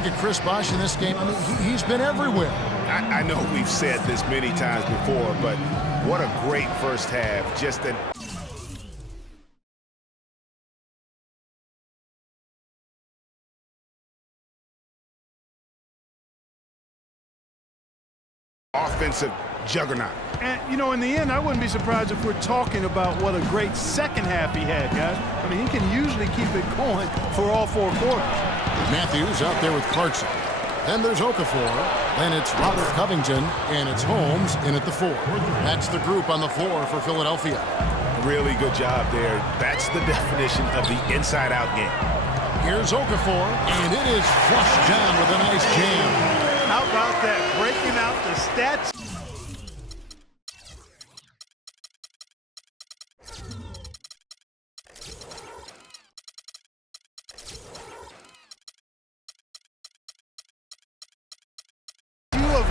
look at Chris Bosh in this game, I mean, he's been everywhere. I know we've said this many times before, but what a great first half. Just an offensive juggernaut. And, you know, in the end, I wouldn't be surprised if we're talking about what a great second half he had, guys. I mean, he can usually keep it going for all 4 quarters. Matthews out there with Clarkson. Then there's Okafor. Then it's Robert Covington. And it's Holmes in at the 4. That's the group on the floor for Philadelphia. Really good job there. That's the definition of the inside-out game. Here's Okafor. And it is flushed down with a nice jam. How about that? Breaking out the stats.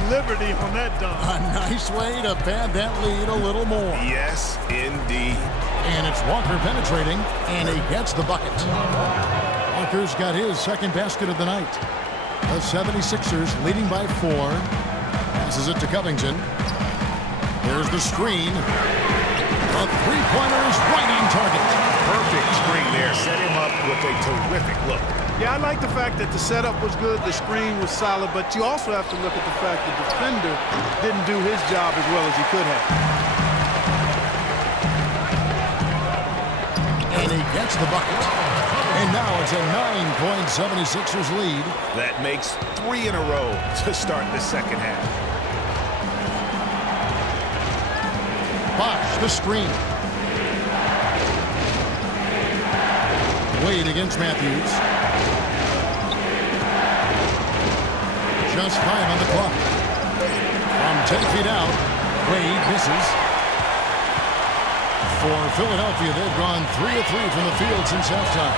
Liberty on that dunk. A nice way to pad that lead a little more. Yes, indeed. And it's Walker penetrating, and he gets the bucket. Walker's got his second basket of the night. The 76ers leading by 4. Passes it to Covington. There's the screen. The three-pointer is right on target. Perfect screen there. Set him up with a terrific look. Yeah, I like the fact that the setup was good, the screen was solid, but you also have to look at the fact the defender didn't do his job as well as he could have. And he gets the bucket. And now it's a 9-point 76ers lead. That makes 3 in a row to start the second half. Bosh, the screen. Wade against Matthews. Just 5 on the clock. From 10 feet out, Wade misses. For Philadelphia, they've gone 3 of 3 from the field since halftime.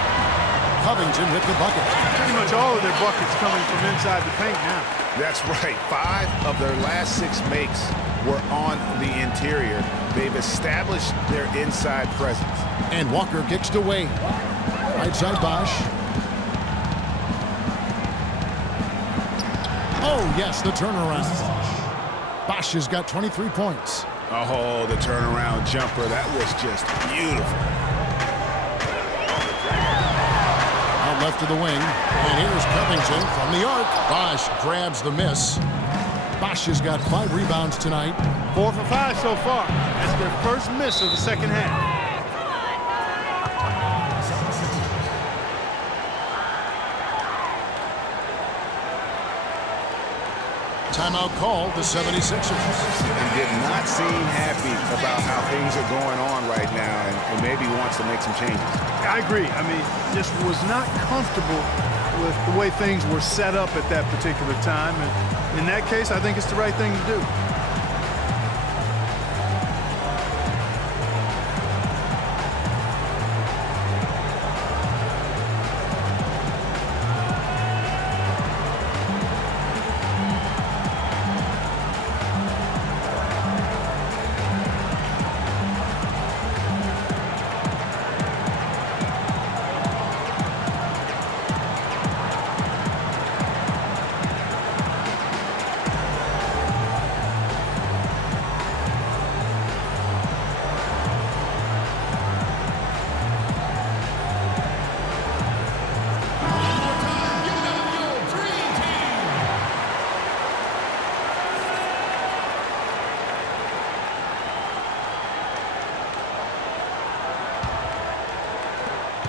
Covington with the bucket. Pretty much all of their buckets coming from inside the paint now. That's right. 5 of their last 6 makes were on the interior. They've established their inside presence. And Walker kicks to Wade. Right side Bosh. Oh, yes, the turnaround. Bosh has got 23 points. Oh, the turnaround jumper. That was just beautiful. Out left of the wing. And here's Covington from the arc. Bosh grabs the miss. Bosh has got 5 rebounds tonight. 4 for 5 so far. That's their first miss of the second half. Timeout called the 76ers. And did not seem happy about how things are going on right now and maybe wants to make some changes. I agree. I mean, just was not comfortable with the way things were set up at that particular time. And in that case, I think it's the right thing to do.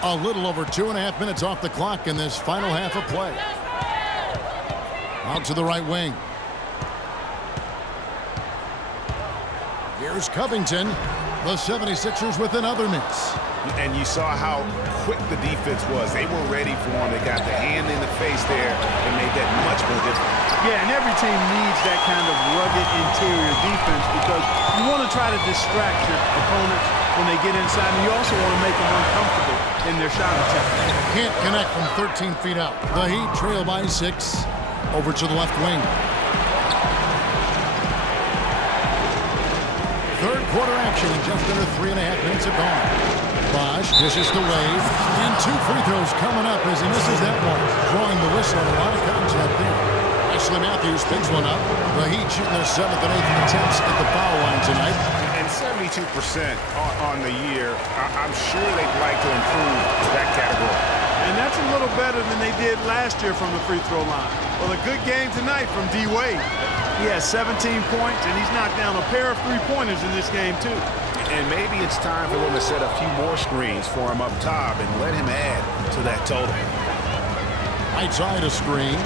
A little over 2.5 minutes off the clock in this final half of play. Out to the right wing. Here's Covington. The 76ers with another miss. And you saw how quick the defense was. They were ready for him. They got the hand in the face there and made that much more difficult. Yeah, and every team needs that kind of rugged interior defense because you want to try to distract your opponents when they get inside, and you also want to make them uncomfortable in their shot attempt. Can't connect from 13 feet out. The Heat trail by 6. Over to the left wing. Third quarter action in just under 3.5 minutes have gone. Bosch dishes to Wade. And 2 free throws coming up as he misses that one. Drawing the whistle on a lot of contact there. Wesley Matthews picks one up. The Heat shooting their 7th and 8th attempts at the foul line tonight. And 72% on the year. I'm sure they'd like to improve that category. And that's a little better than they did last year from the free throw line. Well, a good game tonight from D. Wade. He has 17 points, and he's knocked down a pair of three-pointers in this game, too. And maybe it's time for them to set a few more screens for him up top and let him add to that total. Whiteside a screen.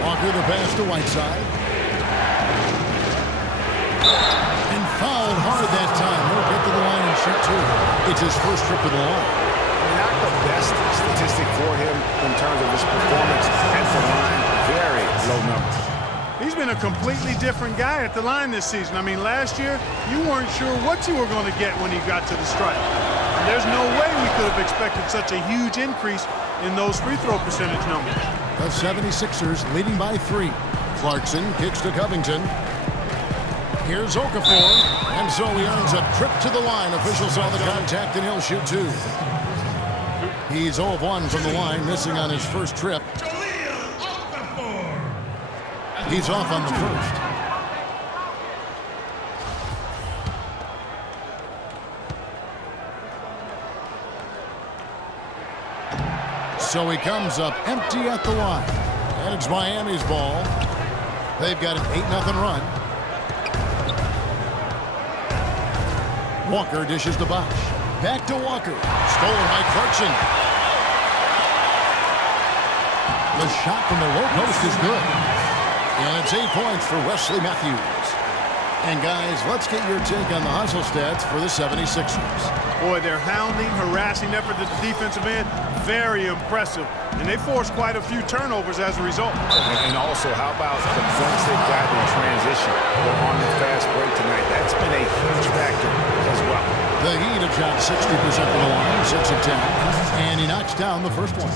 Walker the pass to Whiteside. And fouled hard that time. He'll get to the line and shoot 2. It's his first trip to the line. Not the best statistic for him in terms of his performance at the line. Very low numbers. He's been a completely different guy at the line this season. I mean, last year, you weren't sure what you were going to get when he got to the stripe. And there's no way we could have expected such a huge increase in those free throw percentage numbers. The 76ers leading by 3. Clarkson kicks to Covington. Here's Okafor. And so he earns a trip to the line. Officials saw the contact and he'll shoot 2. He's 0 of 1 from the line, missing on his first trip. He's off on the first. So he comes up empty at the line. And it's Miami's ball. They've got an 8-0 run. Walker dishes to Bosch. Back to Walker. Stolen by Clarkson. The shot from the low post is good. And it's 8 points for Wesley Matthews. And guys, let's get your take on the hustle stats for the 76ers. Boy, their hounding, harassing effort at the defensive end, very impressive. And they forced quite a few turnovers as a result. And also, how about the points they've got in transition or on the fast break tonight? That's been a huge factor as well. The Heat have shot 60% from the line, 6 of 10. And he knocks down the first one.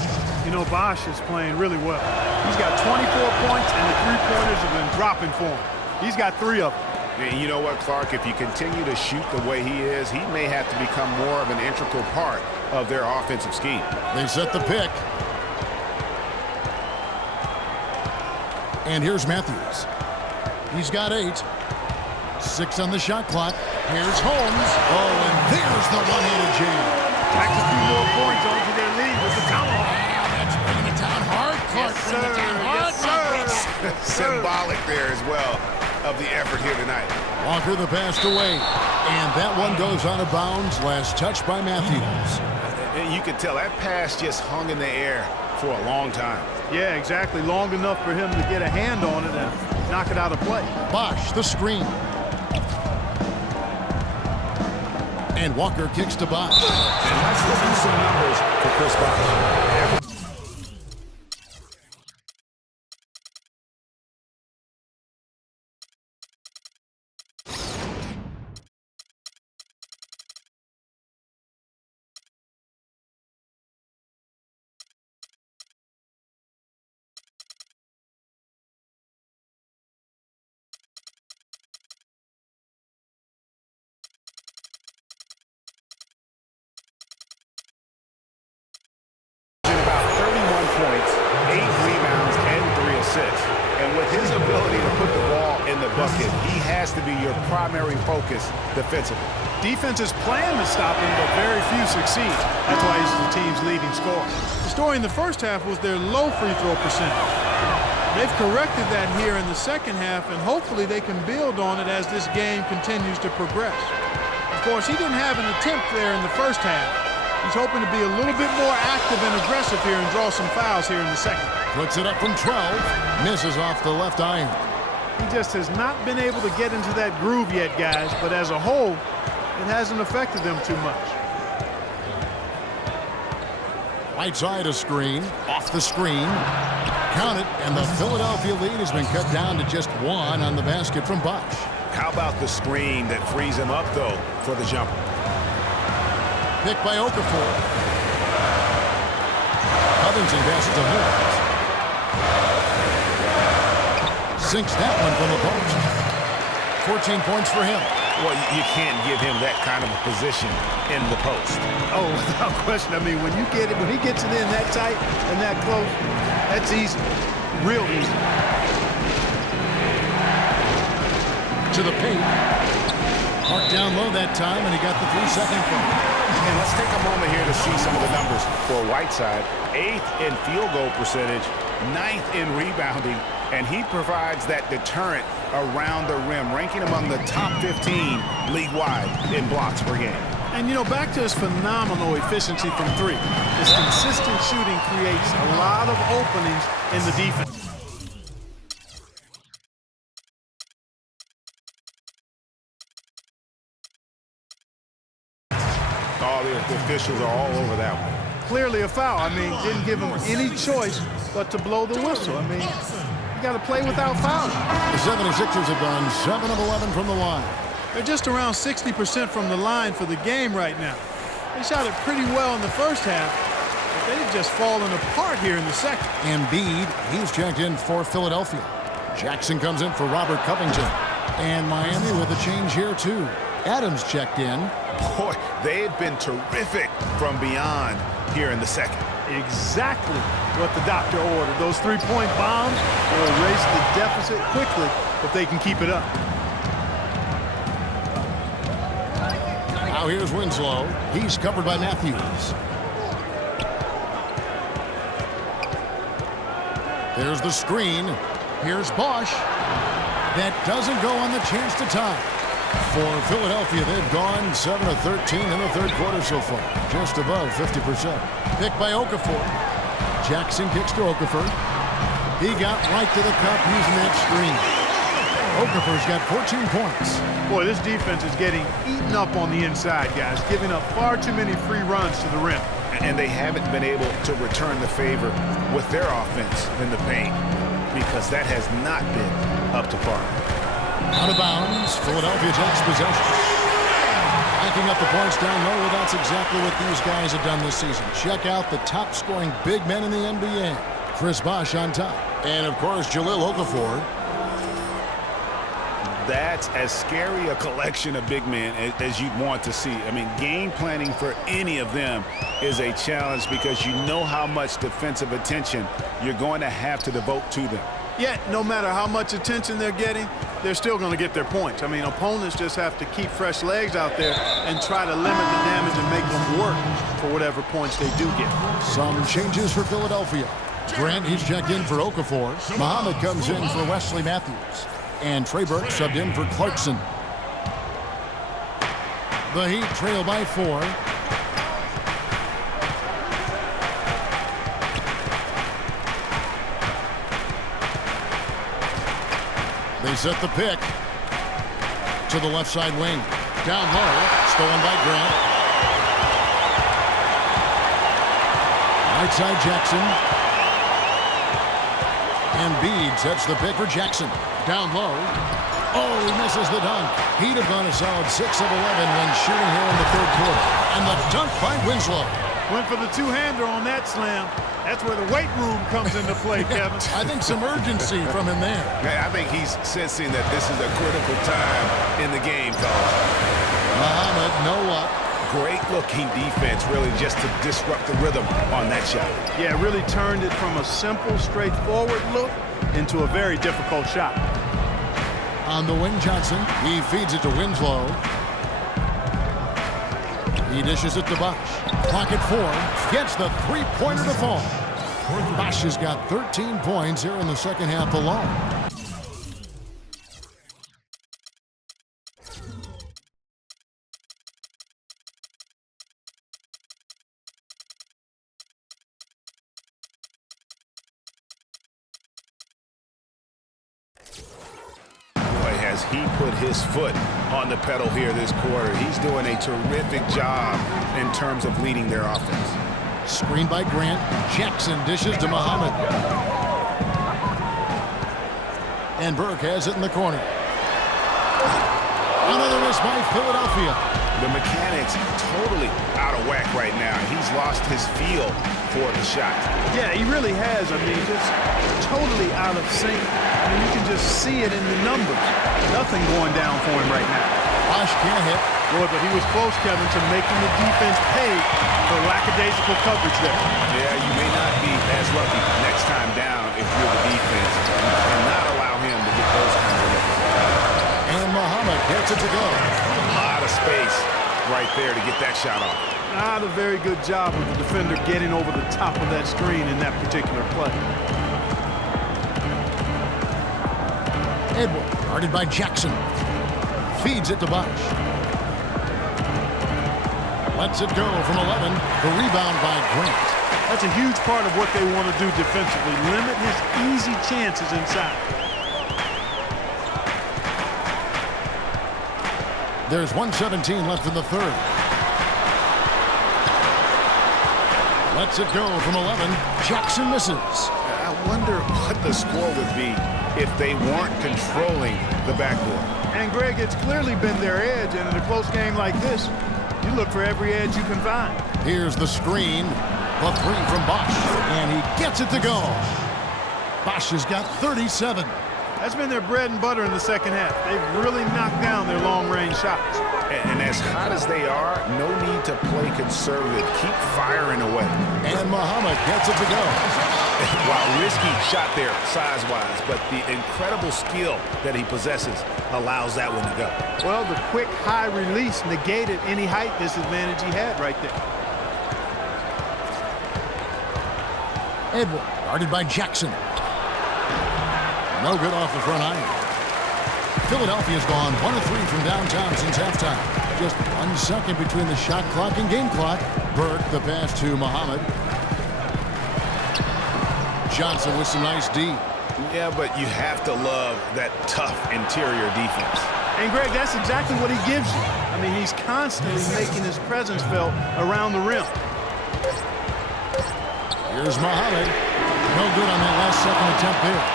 You know, Bosch is playing really well. He's got 24 points, and the three-pointers have been dropping for him. He's got 3 of them. And you know what, Clark? If you continue to shoot the way he is, he may have to become more of an integral part of their offensive scheme. They set the pick. And here's Matthews. He's got 8. 6 on the shot clock. Here's Holmes. Oh, and there's the one-handed jam. Tack a few more points onto their lead with the tomahawk. That's bringing it down hard, Clark. Yes, sir. Yes, sir. Symbolic there as well of the effort here tonight. Walker the pass away. And that one goes out of bounds. Last touch by Matthews. And you could tell that pass just hung in the air for a long time. Yeah, exactly. Long enough for him to get a hand on it and knock it out of play. Bosch, the screen. And Walker kicks to Bosch. And let's look at some numbers for Chris Bosch. Points, 8 rebounds, and 3 assists. And with his ability to put the ball in the bucket, he has to be your primary focus defensively. Defenses plan to stop him, but very few succeed. That's why he's the team's leading scorer. The story in the first half was their low free throw percentage. They've corrected that here in the second half, and hopefully they can build on it as this game continues to progress. Of course, he didn't have an attempt there in the first half. He's hoping to be a little bit more active and aggressive here and draw some fouls here in the second. Puts it up from 12. Misses off the left iron. He just has not been able to get into that groove yet, guys, but as a whole, it hasn't affected them too much. Whiteside a screen. Off the screen. Count it, and the Philadelphia lead has been cut down to just 1 on the basket from Bosch. How about the screen that frees him up, though, for the jumper? Picked by Okafor. Covington passes to Holmes. Sinks that one from the post. 14 points for him. Well, you can't give him that kind of a position in the post. Oh, without question. I mean, when he gets it in that tight and that close, that's easy. Real easy. To the paint. Marked down low that time, and he got the 3-second play. And let's take a moment here to see some of the numbers for Whiteside. 8th in field goal percentage, 9th in rebounding, and he provides that deterrent around the rim, ranking among the top 15 league-wide in blocks per game. And, you know, back to his phenomenal efficiency from three. His consistent shooting creates a lot of openings in the defense. All the officials are all over that one. Clearly a foul. I mean, didn't give him any choice but to blow the whistle. I mean, you got to play without fouling. The 76ers have gone 7 of 11 from the line. They're just around 60% from the line for the game right now. They shot it pretty well in the first half, but they've just fallen apart here in the second. Embiid, he's checked in for Philadelphia. Jackson comes in for Robert Covington. And Miami with a change here, too. Adams checked in. Boy, they've been terrific from beyond here in the second. Exactly what the doctor ordered. Those three-point bombs will erase the deficit quickly if they can keep it up. Now here's Winslow. He's covered by Matthews. There's the screen. Here's Bosch. That doesn't go on the chance to tie. For Philadelphia, they've gone 7 of 13 in the third quarter so far. Just above 50%. Picked by Okafor. Jackson kicks to Okafor. He got right to the cup using that screen. Okafor's got 14 points. Boy, this defense is getting eaten up on the inside, guys, giving up far too many free runs to the rim. And they haven't been able to return the favor with their offense in the paint because that has not been up to par. Out of bounds, Philadelphia takes possession. Backing up the points down low, well, that's exactly what these guys have done this season. Check out the top-scoring big men in the NBA. Chris Bosh on top. And, of course, Jahlil Okafor. That's as scary a collection of big men as you'd want to see. I mean, game planning for any of them is a challenge because you know how much defensive attention you're going to have to devote to them. Yet, no matter how much attention they're getting, they're still going to get their points. I mean, opponents just have to keep fresh legs out there and try to limit the damage and make them work for whatever points they do get. Some changes for Philadelphia. Grant, he's checked in for Okafor. Muhammad comes in for Wesley Matthews. And Trey Burke subbed in for Clarkson. The Heat trail by 4. They set the pick to the left side wing. Down low, stolen by Grant. Right side Jackson. Embiid sets the pick for Jackson. Down low. Oh, he misses the dunk. He'd have gone a solid 6 of 11 when shooting here in the third quarter. And the dunk by Winslow. Went for the two-hander on that slam. That's where the weight room comes into play, Kevin. I think some urgency from him there. I think he's sensing that this is a critical time in the game, fellas. Muhammad, no luck. Great looking defense, really, just to disrupt the rhythm on that shot. Yeah, really turned it from a simple, straightforward look into a very difficult shot. On the wing, Johnson. He feeds it to Winslow. He dishes it to Bosh. Pocket 4. Gets the three-pointer to fall. Bosh has got 13 points here in the second half alone. He put his foot on the pedal here this quarter. He's doing a terrific job in terms of leading their offense. Screen by Grant. Jackson dishes to Muhammad. And Burke has it in the corner. Another miss by Philadelphia. The mechanics totally out of whack right now. He's lost his feel for the shot. Yeah, he really has. I mean, just totally out of sync. I mean, you can just see it in the numbers. Nothing going down for him right now. Bosch can't hit. Boy, but he was close, Kevin, to making the defense pay for lackadaisical coverage there. Yeah, you may not be as lucky next time down if you're the defense. You cannot allow him to get those kinds of looks. And Muhammad gets it to go. A lot of space right there to get that shot off. Not a very good job of the defender getting over the top of that screen in that particular play. Edward, guarded by Jackson. Feeds it to Bosch. Lets it go from 11. The rebound by Grant. That's a huge part of what they want to do defensively. Limit his easy chances inside. There's 1:17 left in the third. Lets it go from 11. Jackson misses. I wonder what the score would be if they weren't controlling the backboard. And, Greg, it's clearly been their edge, and in a close game like this, you look for every edge you can find. Here's the screen. The three from Bosch. And he gets it to go. Bosch has got 37. That's been their bread and butter in the second half. They've really knocked down their long-range shots. And as hot as they are, no need to play conservative. Keep firing away. And Muhammad gets it to go. Wow, risky shot there size-wise, but the incredible skill that he possesses allows that one to go. Well, the quick high release negated any height disadvantage he had right there. Edward, guarded by Jackson. No good off the front iron. Philadelphia's gone 1 of 3 from downtown since halftime. Just 1 second between the shot clock and game clock. Burke, the pass to Muhammad. Johnson with some nice D. Yeah, but you have to love that tough interior defense. And, Greg, that's exactly what he gives you. I mean, he's constantly making his presence felt around the rim. Here's Muhammad. No good on that last second attempt there.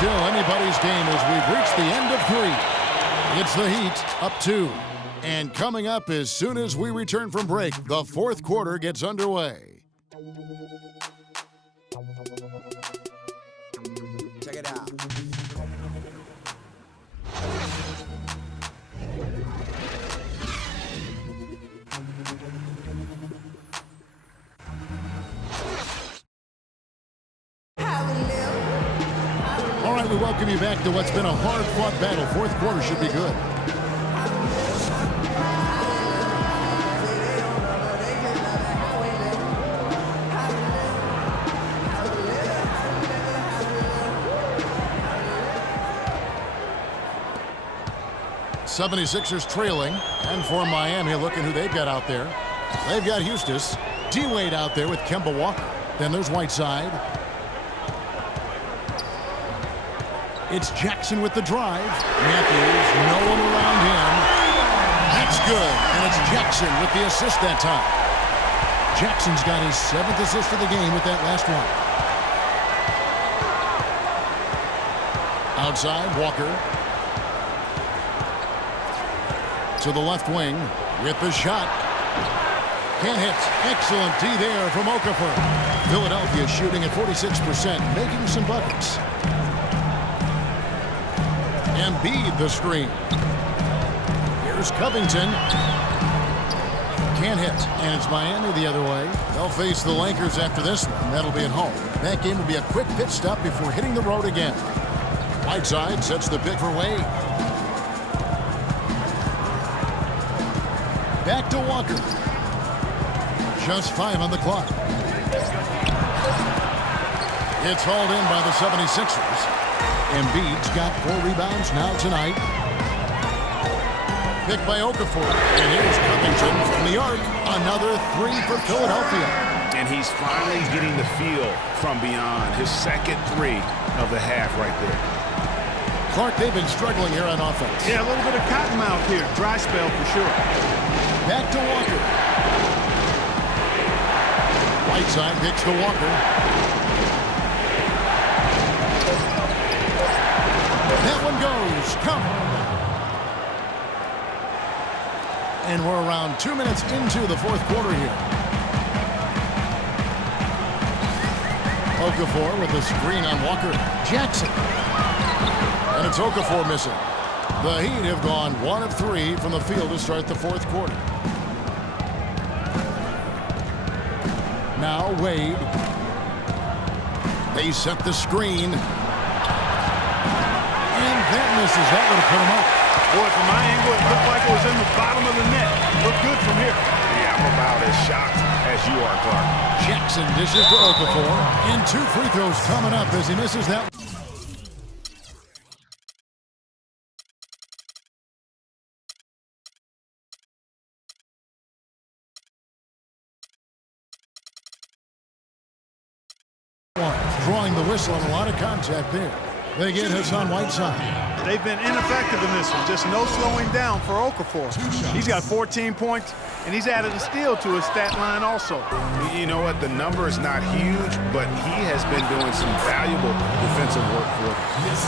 Still anybody's game as we've reached the end of 3. It's the Heat up 2. And coming up as soon as we return from break, the fourth quarter gets underway. Check it out. All right, we welcome you back to what's been a hard-fought battle. Fourth quarter should be good. '76ers trailing, and for Miami, looking who they've got out there. They've got Eustace, D-Wade out there with Kemba Walker. Then there's Whiteside. It's Jackson with the drive. Matthews, no one around him. That's good, and it's Jackson with the assist that time. Jackson's got his 7th assist of the game with that last one. Outside, Walker. To the left wing with the shot. Can't hit. Excellent D there from Okafor. Philadelphia shooting at 46%, making some buckets. Embiid the screen. Here's Covington. Can't hit. And it's Miami the other way. They'll face the Lakers after this one. That'll be at home. That game will be a quick pit stop before hitting the road again. Whiteside sets the pick for Wade. Back to Walker. Just 5 on the clock. It's hauled in by the 76ers. Embiid's got 4 rebounds now tonight. Picked by Okafor. And here's Covington from the arc. Another 3 for Philadelphia. And he's finally getting the feel from beyond. His second 3 of the half right there. Clark, they've been struggling here on offense. Yeah, a little bit of cotton mouth here. Dry spell for sure. Back to Walker. Whiteside kicks to Walker. That one goes. Come. And we're around 2 minutes into the fourth quarter here. Okafor with the screen on Walker. Jackson. And it's Okafor missing. The Heat have gone 1 of 3 from the field to start the fourth quarter. Now Wade. They set the screen. And that misses. That would have put him up. Boy, from my angle, it looked like it was in the bottom of the net. Looked good from here. Yeah, I'm about as shocked as you are, Clark. Jackson dishes to Okafor. And 2 free throws coming up as he misses that. Drawing the whistle and a lot of contact there. They get Hassan Whiteside. They've been ineffective in this one. Just no slowing down for Okafor. He's got 14 points, and he's added a steal to his stat line also. You know what? The number is not huge, but he has been doing some valuable defensive work for them.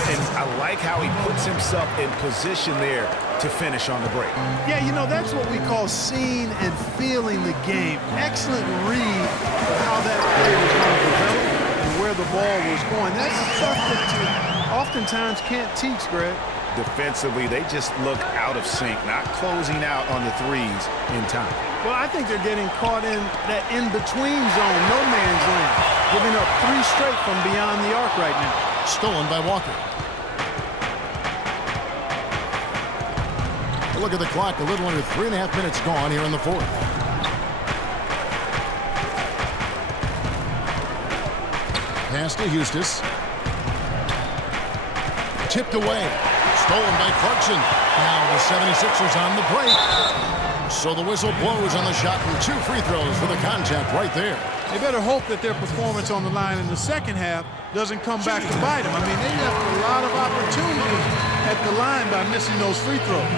And I like how he puts himself in position there to finish on the break. Yeah, you know, that's what we call seeing and feeling the game. Excellent read of how that play was going to develop and where the ball was going. That's stuff that you oftentimes can't teach, Greg. Defensively, they just look out of sync, not closing out on the threes in time. Well, I think they're getting caught in that in-between zone, no man's land, giving up 3 straight from beyond the arc right now. Stolen by Walker. Look at the clock, a little under 3.5 minutes gone here in the fourth. Pass to Eustace. Tipped away. Stolen by Clarkson. Now the 76ers on the break. So the whistle blows on the shot and 2 free throws for the contact right there. They better hope that their performance on the line in the second half doesn't come back to bite them. I mean, they left a lot of opportunities at the line by missing those free throws.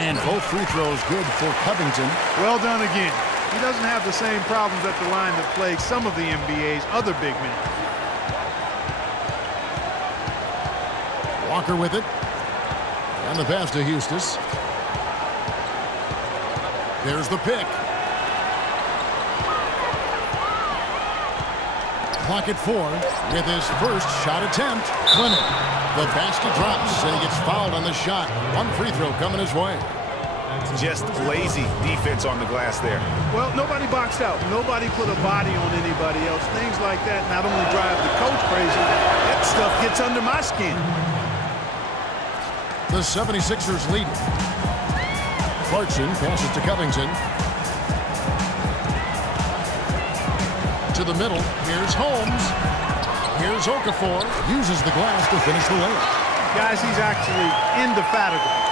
And both free throws good for Covington. Well done again. He doesn't have the same problems at the line that plague some of the NBA's other big men. Walker with it. And the pass to Eustace. There's the pick. Clock at 4 with his first shot attempt. Clement. The basket drops and he gets fouled on the shot. 1 free throw coming his way. Just lazy defense on the glass there. Well, nobody boxed out. Nobody put a body on anybody else. Things like that not only drive the coach crazy, that stuff gets under my skin. The 76ers lead. Clarkson passes to Covington. To the middle. Here's Holmes. Here's Okafor. Uses the glass to finish the layup. Guys, he's actually indefatigable.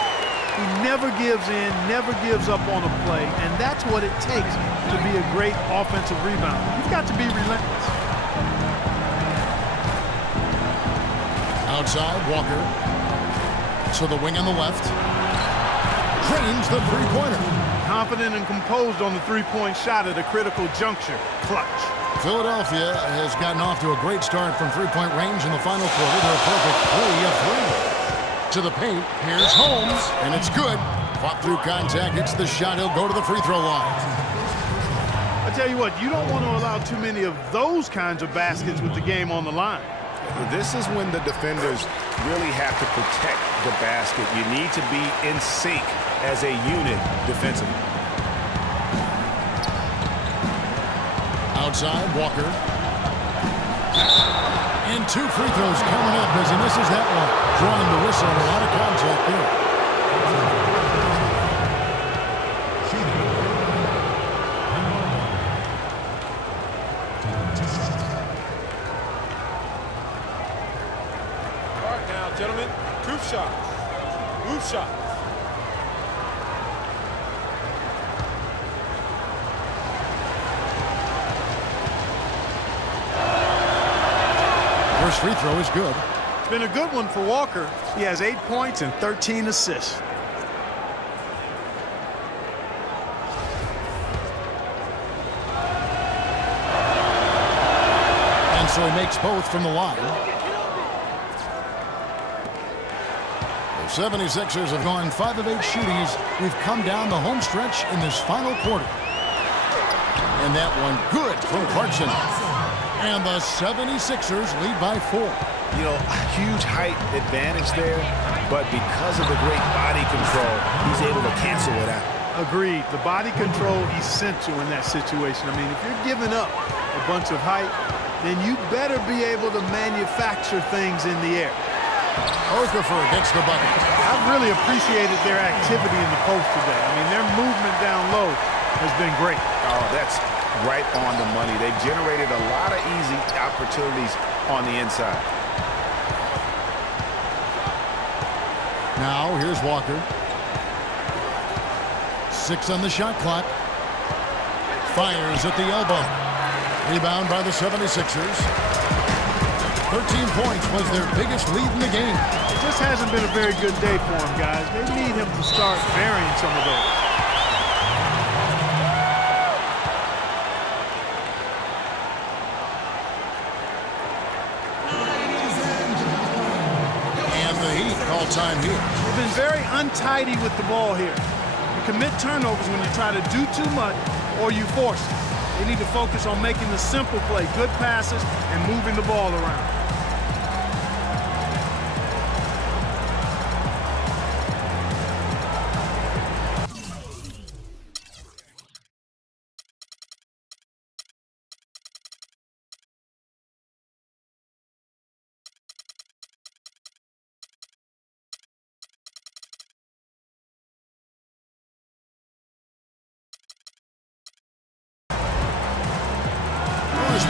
He never gives in, never gives up on a play, and that's what it takes to be a great offensive rebounder. You've got to be relentless. Outside, Walker. To the wing on the left. Drains the three-pointer. Confident and composed on the three-point shot at a critical juncture. Clutch. Philadelphia has gotten off to a great start from three-point range in the final quarter. They're a perfect 3 of 3. To the paint, here's Holmes, and it's good. Fought through contact, hits the shot, he'll go to the free throw line. I tell you what, you don't want to allow too many of those kinds of baskets with the game on the line. This is when the defenders really have to protect the basket. You need to be in sync as a unit defensively. Outside, Walker. And 2 free throws coming up as he misses that one. Drawing the whistle and a lot of contact there. All right now, gentlemen, proof shots. Roof shots. His free throw is good. It's been a good one for Walker. He has 8 points and 13 assists. And so he makes both from the line. The 76ers have gone 5 of 8 shooting as we've come down the home stretch in this final quarter. And that one good from Clarkson. And the 76ers lead by 4. You know, a huge height advantage there, but because of the great body control, he's able to cancel it out. Agreed. The body control essential in that situation. I mean, if you're giving up a bunch of height, then you better be able to manufacture things in the air. Okafor gets the bucket. I've really appreciated their activity in the post today. I mean, their movement down low has been great. Oh, that's right on the money. They've generated a lot of easy opportunities on the inside. Now, here's Walker. 6 on the shot clock. Fires at the elbow. Rebound by the 76ers. 13 points was their biggest lead in the game. It just hasn't been a very good day for him, guys. They need him to start varying some of those. And the Heat call time here. They've been very untidy with the ball here. You commit turnovers when you try to do too much or you force it. They need to focus on making the simple play, good passes, and moving the ball around.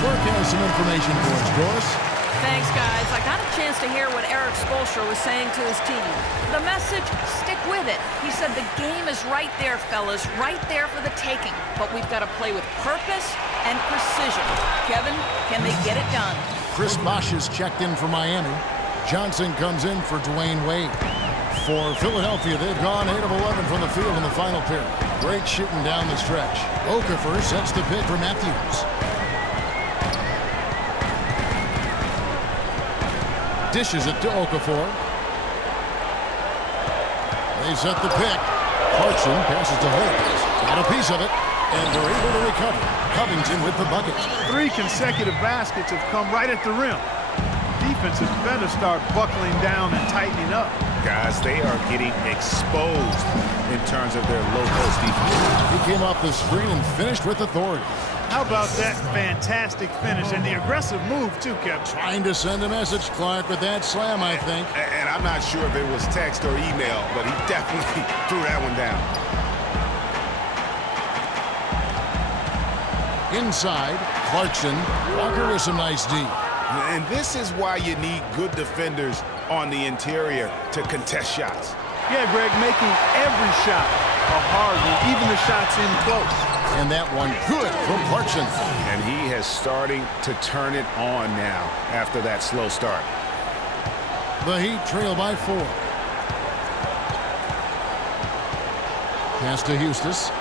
Burke has some information for us, Doris. Thanks, guys. I got a chance to hear what Eric Spoelstra was saying to his team. The message, stick with it. He said the game is right there, fellas, right there for the taking. But we've got to play with purpose and precision. Kevin, can they get it done? Chris Bosh is checked in for Miami. Johnson comes in for Dwayne Wade. For Philadelphia, they've gone 8 of 11 from the field in the final period. Great shooting down the stretch. Okafor sets the pick for Matthews. Dishes it to Okafor. They set the pick. Clarkson passes to Holt. Got a piece of it, and they're able to recover. Covington with the bucket. 3 consecutive baskets have come right at the rim. Defense has better start buckling down and tightening up. Guys, they are getting exposed in terms of their low post defense. He came off the screen and finished with authority. How about that fantastic finish and the aggressive move, too, Kevin? Trying to send a message, Clark, with that slam, I think. And I'm not sure if it was text or email, but he definitely threw that one down. Inside, Clarkson. Walker with some nice D. And this is why you need good defenders on the interior to contest shots. Yeah, Greg, making every shot a hard one, even the shots in close. And that one good from Clarkson. And he has starting to turn it on now after that slow start. The Heat trail by 4. Pass to Hustis.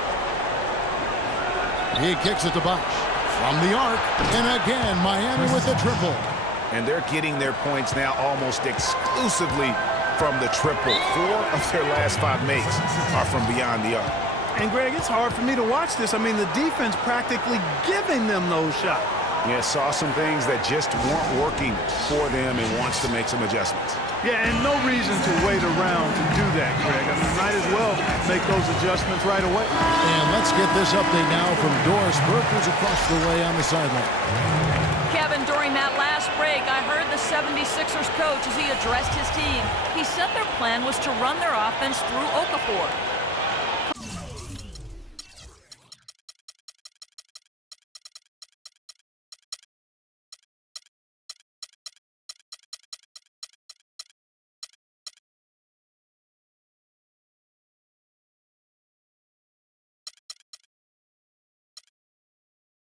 He kicks it to Bosh. From the arc. And again, Miami with the triple. And they're getting their points now almost exclusively from the triple. 4 of their last 5 makes are from beyond the arc. And, Greg, it's hard for me to watch this. I mean, the defense practically giving them those shots. Yeah, saw some things that just weren't working for them and wants to make some adjustments. Yeah, and no reason to wait around to do that, Greg. I mean, might as well make those adjustments right away. And let's get this update now from Doris Burke, who's across the way on the sideline. Kevin, during that last break, I heard the 76ers coach as he addressed his team. He said their plan was to run their offense through Okafor.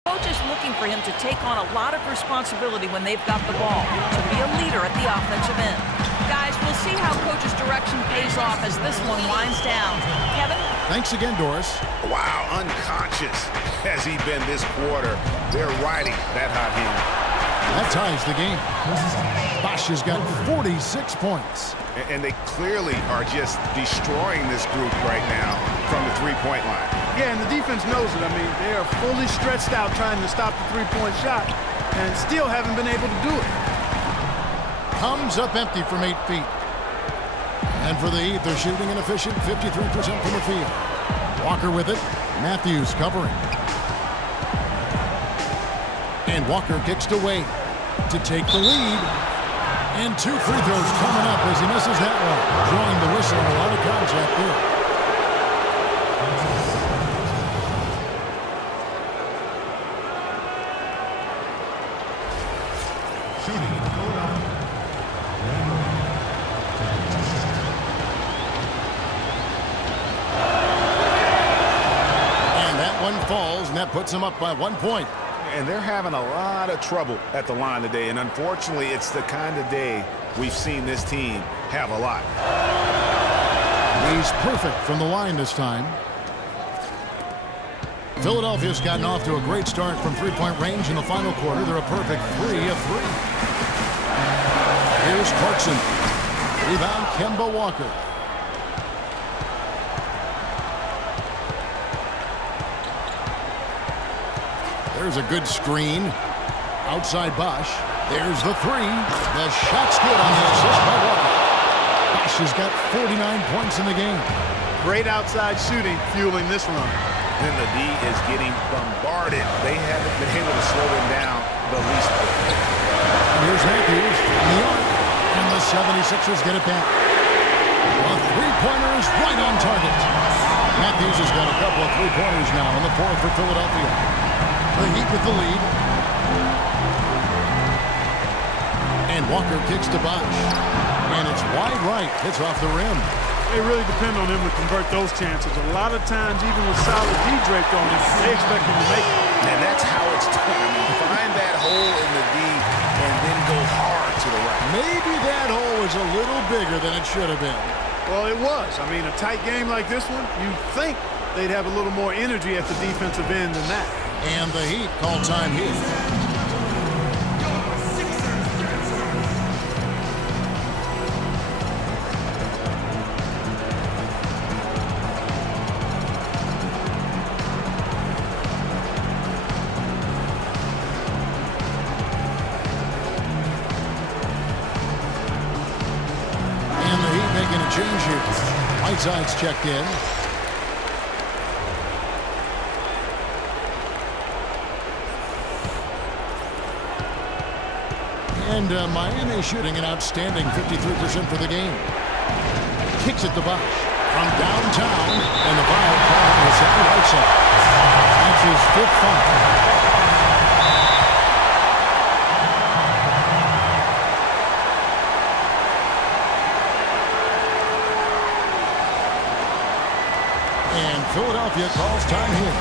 Coach is looking looking for him to take on a lot of responsibility when they've got the ball, to be a leader at the offensive end. Guys, we'll see how Coach's direction pays off as this one winds down. Kevin? Thanks again, Doris. Wow, unconscious has he been this quarter. They're riding that hot hand. That ties the game. Bosch has got 46 points. And they clearly are just destroying this group right now from the three-point line. Yeah, and the defense knows it. I mean, they are fully stretched out trying to stop the three-point shot and still haven't been able to do it. Comes up empty from 8 feet. And for the Heat, they're shooting an efficient 53% from the field. Walker with it. Matthews covering. And Walker kicks to Wade to take the lead. And 2 free throws coming up as he misses that one. Drawing the whistle, a lot of contact there. Falls, and that puts them up by 1 point. And they're having a lot of trouble at the line today, and unfortunately, it's the kind of day we've seen this team have a lot. He's perfect from the line this time. Philadelphia's gotten off to a great start from three-point range in the final quarter. They're a perfect 3 of 3. Here's Clarkson. Rebound, Kemba Walker. There's a good screen. Outside Bosch. There's the 3. The shot's good on the assist by Walker. Bosch has got 49 points in the game. Great outside shooting fueling this run. Then the D is getting bombarded. They haven't been able to slow them down the least bit. Here's Matthews from the arc. And the 76ers get it back. The three-pointer is right on target. Matthews has got a couple of three-pointers now in the fourth for Philadelphia. The Heat with the lead. And Walker kicks to Bosch. And it's wide right. Hits off the rim. They really depend on him to convert those chances. A lot of times, even with solid D draped on him, they expect him to make it. And that's how it's done. I mean, find that hole in the D and then go hard to the right. Maybe that hole was a little bigger than it should have been. Well, it was. I mean, a tight game like this one, you'd think they'd have a little more energy at the defensive end than that. And the Heat call time here. And the Heat making a change here. Whiteside's checked in. And Miami shooting an outstanding 53% for the game. Kicks it to Bosch from downtown. And the foul call on the second right side. That's his 5th foul. And Philadelphia calls time here.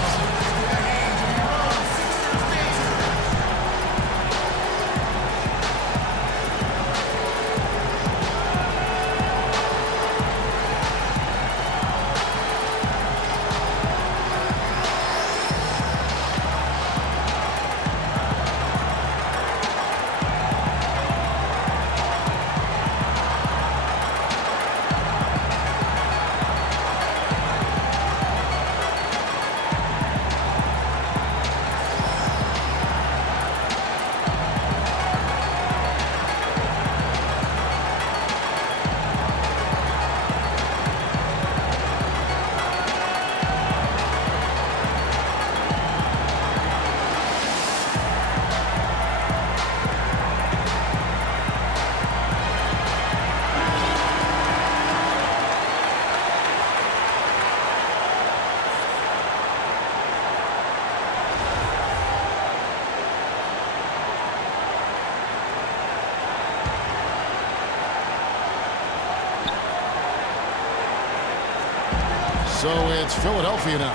So it's Philadelphia now.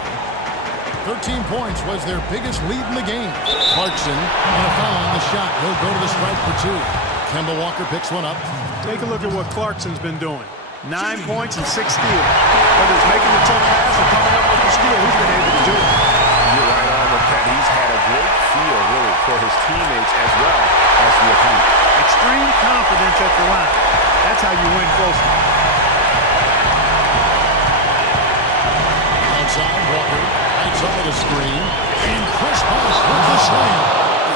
13 points was their biggest lead in the game. Clarkson and a foul on the shot. He'll go to the stripe for 2. Kemba Walker picks one up. Take a look at what Clarkson's been doing. 9 points and 6 steals. Whether it's making the tough pass or coming up with the steal, he's been able to do it. You're right on with that. He's had a great feel, really, for his teammates as well as the opponent. Extreme confidence at the line. That's how you win close. Outside, Walker. Outside a screen. And Chris Bosh with the slam.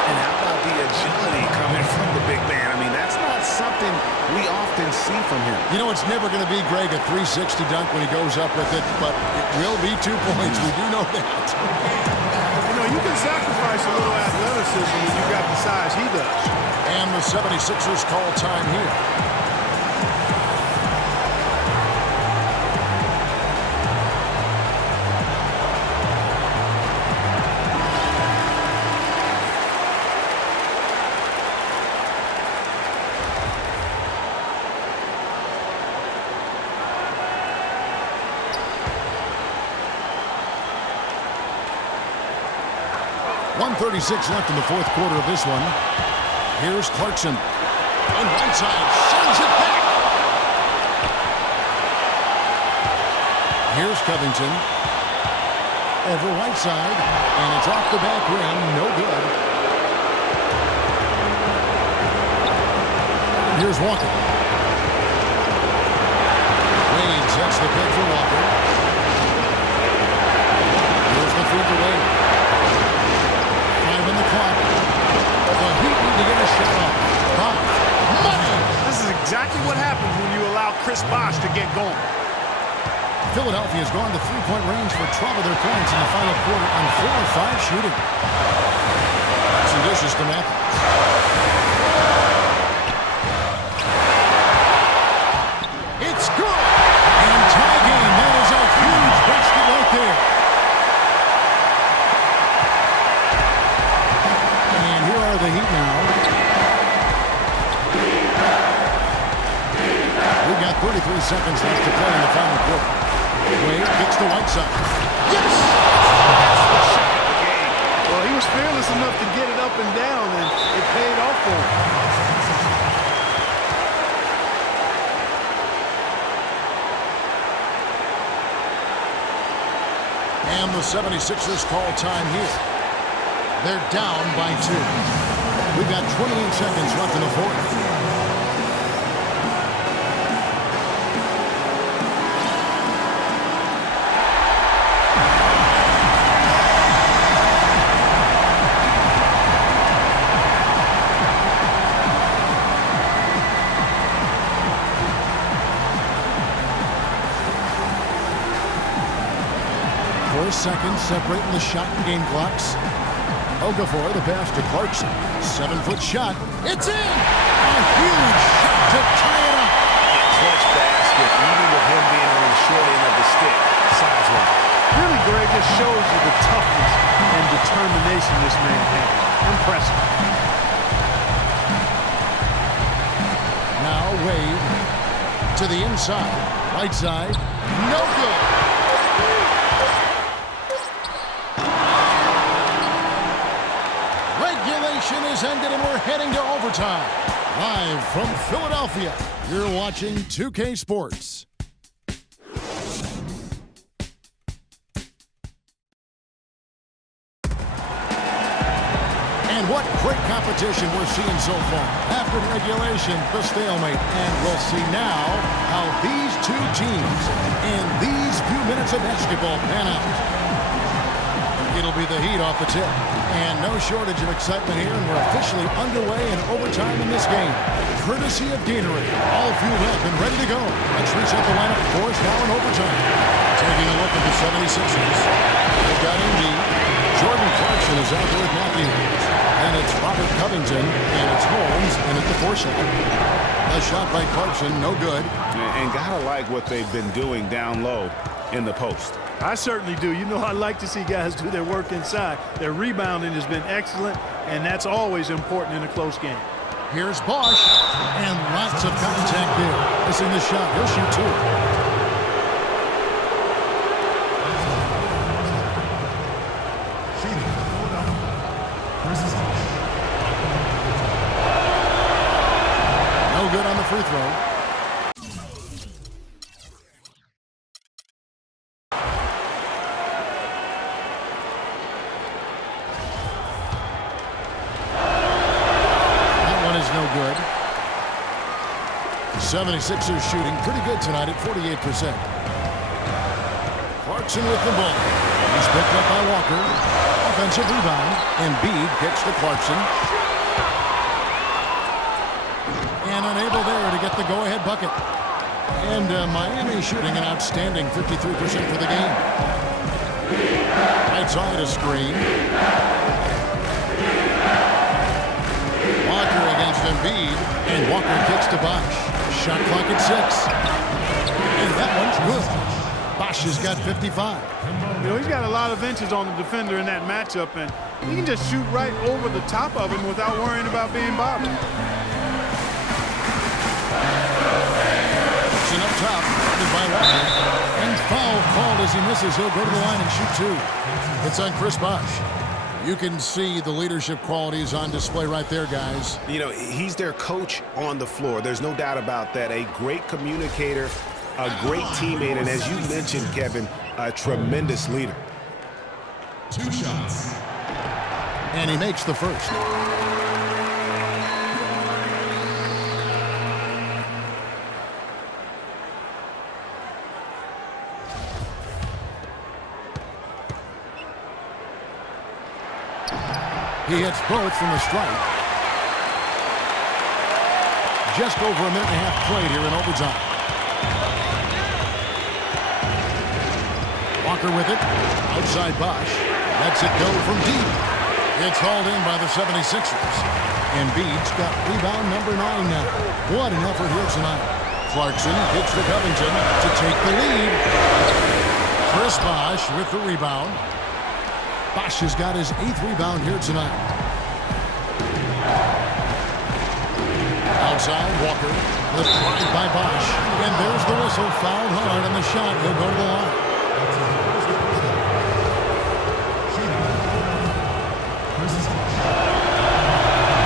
And how about the agility coming from the big man? I mean, that's not something we often see from him. You know, it's never going to be, Greg, a 360 dunk when he goes up with it, but it will be 2 points. We do know that. You know, you can sacrifice a little athleticism when you got the size he does. And the 76ers call time here. .136 left in the fourth quarter of this one. Here's Clarkson. On right side, sends it back. Here's Covington. Over right side, and it's off the back rim. No good. Here's Walker. Wade sets the pick for Walker. Here's the feed to Wade. The Heat need to get a shot off. Money! This is exactly what happens when you allow Chris Bosh to get going. Philadelphia has gone to three-point range for 12 of their points in the final quarter on 4 of 5 shooting. Some dishes to Matthews. It's good! And tie game. That is a huge basket right there. The Heat now. We've got 33 seconds left to play in the final quarter. Wade kicks to Whiteside. Yes! That's the shot of the game. Well, he was fearless enough to get it up and down, and it paid off for him. And the 76ers call time here. They're down by 2. We've got 28 seconds left in the fourth. Seconds separating the shot and game clocks. Okafor, the pass to Clarkson. 7-foot shot. It's in! A huge shot to tie it up. Clutch basket, even with him being on the short end of the stick. Size one. Really, Greg, just shows you the toughness and determination this man has. Impressive. Now Wade to the inside. Right side. No good. Regulation is ended and we're heading to overtime. Live from Philadelphia, you're watching 2K Sports. And what great competition we're seeing so far. After regulation, the stalemate. And we'll see now how these two teams in these few minutes of basketball pan out. It'll be the Heat off the tip. And no shortage of excitement here, and we're officially underway in overtime in this game. Courtesy of Gatorade, all fueled up and ready to go. Let's reset the lineup for us now in overtime. Taking a look at the 76ers. They've got Indy. Jordan Clarkson is out there with Matthews. And it's Robert Covington, and it's Holmes, and it's the four shot. A shot by Clarkson, no good. And gotta like what they've been doing down low in the post. I certainly do. You know, I like to see guys do their work inside. Their rebounding has been excellent, and that's always important in a close game. Here's Bosh, and lots of contact there. Missing the shot. He'll shoot two. free throw. That one is no good. 76ers shooting pretty good tonight at 48%. Clarkson with the ball. He's picked up by Walker. Offensive rebound. Embiid kicks to Clarkson. And unable there to get the go-ahead bucket. And Miami shooting an outstanding 53% for the game. Right side a screen. Walker against Embiid. And Walker kicks to Bosh. Shot clock at 6. And that one's good. Bosh has got 55. You know, he's got a lot of inches on the defender in that matchup, and he can just shoot right over the top of him without worrying about being bothered. Up top, guarded by Walker. And foul called as he misses. He'll go to the line and shoot 2. It's on Chris Bosh. You can see the leadership qualities on display right there, guys. You know, he's their coach on the floor. There's no doubt about that. A great communicator, a great teammate, and as you mentioned, Kevin, a tremendous leader. 2 shots. And he makes the first. He hits both from the stripe. Just over a minute and a half played here in overtime. Walker with it. Outside Bosh. Lets it go from deep. It's hauled in by the 76ers. Embiid's got rebound number 9 now. What an effort here tonight. Clarkson kicks to Covington to take the lead. Chris Bosh with the rebound. Bosh has got his 8th rebound here tonight. Outside, Walker. The drive by Bosh. And there's the whistle. Fouled hard on the shot. He'll go to the line.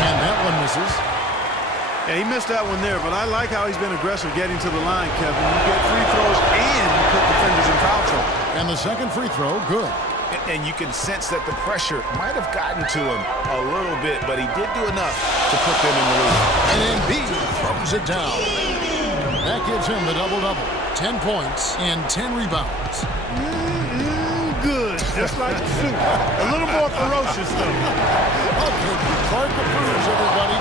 And that one misses. Yeah, he missed that one there, but I like how he's been aggressive getting to the line, Kevin. You get free throws and you put defenders in foul trouble. And the second free throw, good. And you can sense that the pressure might have gotten to him a little bit, but he did do enough to put them in the lead. And Embiid throws it down. That gives him the double-double. 10 points and 10 rebounds. Good, just like the soup. A little more ferocious, though. Okay, Clark approves, everybody.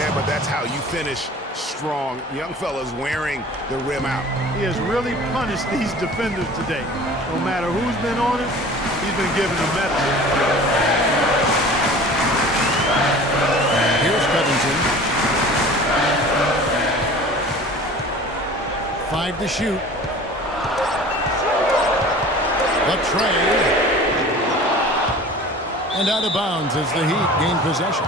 Yeah, but that's how you finish strong. Young fella's wearing the rim out. He has really punished these defenders today. No matter who's been on it, he's been given a medal. Here's Covington. 5 to shoot. The trade. And out of bounds as the Heat gain possession.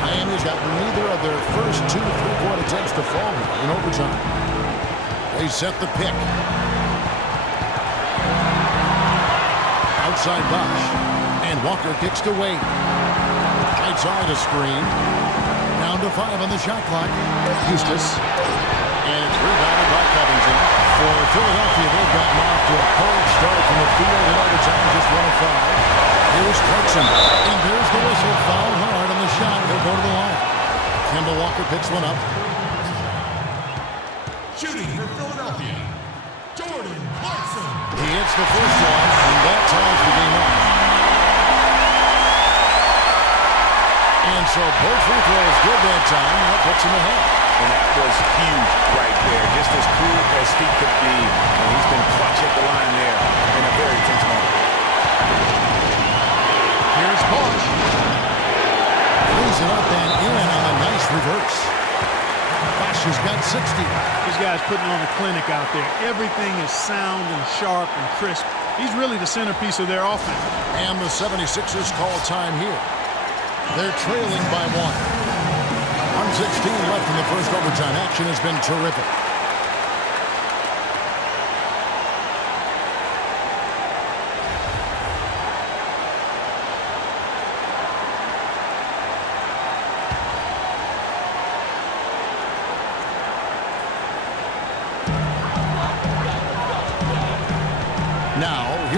Miami's got neither of their first 2 3-point attempts to fall in overtime. They set the pick. Outside Bosh. And Walker kicks to Wade. Right side a screen. Down to 5 on the shot clock. Eustace. And it's rebounded by Covington. For Philadelphia, they've gotten off to a cold start from the field in overtime, just 1 of 5. Here's Clarkson. And there's the whistle. Fouled hard on the shot. He'll go to the line. Kemba Walker picks one up. Shooting for Philadelphia, Jordan Clarkson. He hits the first one, and that ties the game up. And so both free throws good that time. That puts him ahead. And that was huge right there. Just as cool as he could be. And he's been clutch at the line there in a very tense moment. Here's Bosh. Throws it up and in on a nice reverse. Bosh has got 60. These guys putting on a clinic out there. Everything is sound and sharp and crisp. He's really the centerpiece of their offense. And the 76ers call time here. They're trailing by 1. 1:16 left in the first overtime. Action has been terrific.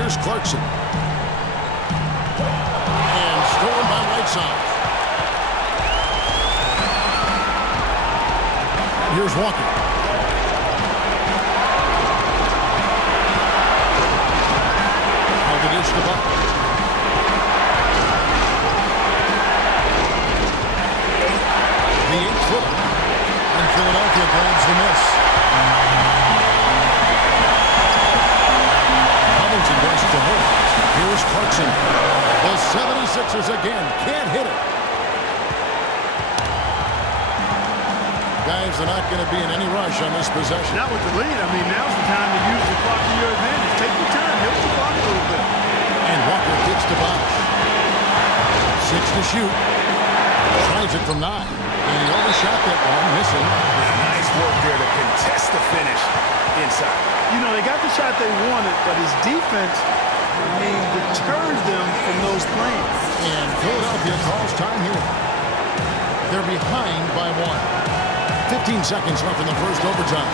Here's Clarkson. And stolen by Whiteside. And here's Walker. Now the dish to Buck. The 8-footer. And Philadelphia grabs the miss. Covington goes to hold. Here's Clarkson. The 76ers again can't hit it. Guys, they're not going to be in any rush on this possession. Not with the lead. I mean, now's the time to use the clock to your advantage. Take your time. Milk the clock a little bit. And Walker kicks to Bosch. 6 to shoot. Tries it from 9. And he overshot that one, missing. Nice work there to contest the finish inside. You know, they got the shot they wanted, but his defense, deters them from those plays. And Philadelphia calls time here. They're behind by 1. 15 seconds left in the first overtime.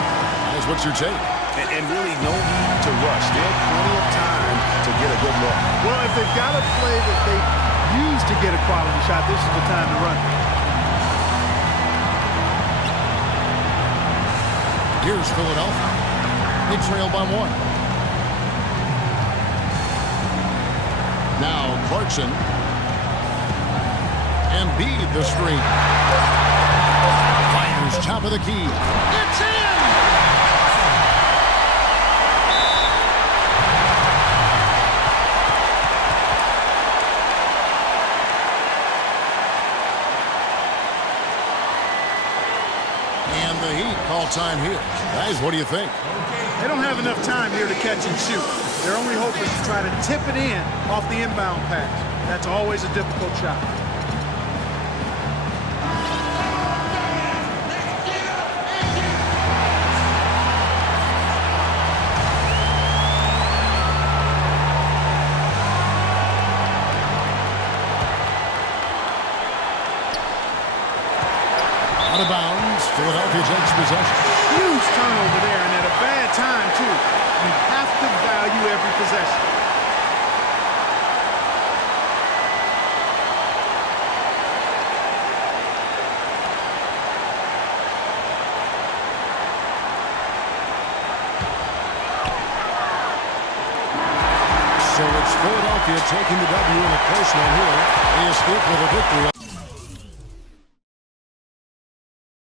Guys, what's your take? And really no need to rush. They have plenty of time to get a good look. Well, if they've got a play that they use to get a quality shot, this is the time to run. Here's Philadelphia. They trail by 1. Now Clarkson. And Embiid the screen. Fires top of the key. It's in! And the Heat call time here. Guys, what do you think? They don't have enough time here to catch and shoot. They're only hoping to try to tip it in off the inbound pass. That's always a difficult shot. Out of bounds. Philadelphia takes possession. Huge turnover there, and at a bad time, too. You have to value every possession. So it's Philadelphia taking the W in a close one here. They escape with a victory.